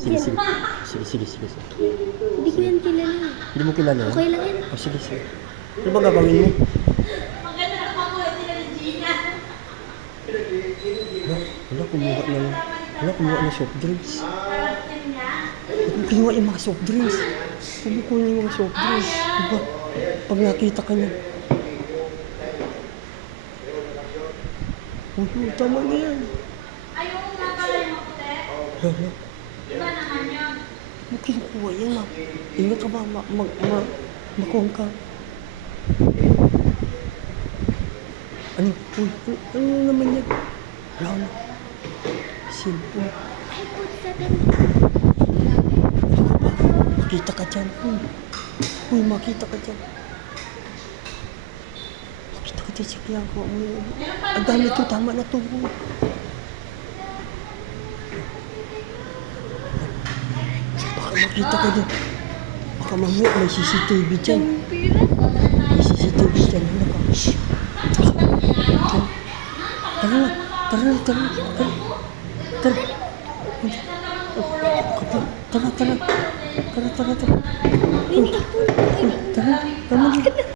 Sige, sige. Sige, sige, sige, sige. Hindi ko yan kilala. Hindi mo kilala yan? Okay lang yan. Oh, sige, sige. Ano ba gagawin mo? Maganda na makuha sila ni Gina. Wala, kumuha ng... Wala, kumuha ng soft drinks. Parating niya. Huwag kinuha yung mga soft drinks. Huwag mo kunin yung mga soft drinks. Diba? Pag nakita ka niya. Uy, tama na yan. Ayaw nga pala yung maputi. Hala, Iba naman yun. huwag kinukuha yan. Ingat ka ba? Makuha ka. Ano? Uy, ano naman yan? Wala na. Cellphone. Ay, put sa ganda. Makita ka dyan. Uy, makita ka dyan. Makita ka dyan sa ginagawa mo yun. Ang dami ito, tama na ito. Baka makita ka dyan. Baka mamaya may CCTV dyan. May CCTV dyan. Ano ka? Tara na. Tara na. Tara na. Tara. Tara. Tara. Tara. Tara. Tara. Tara. Tara. Tara.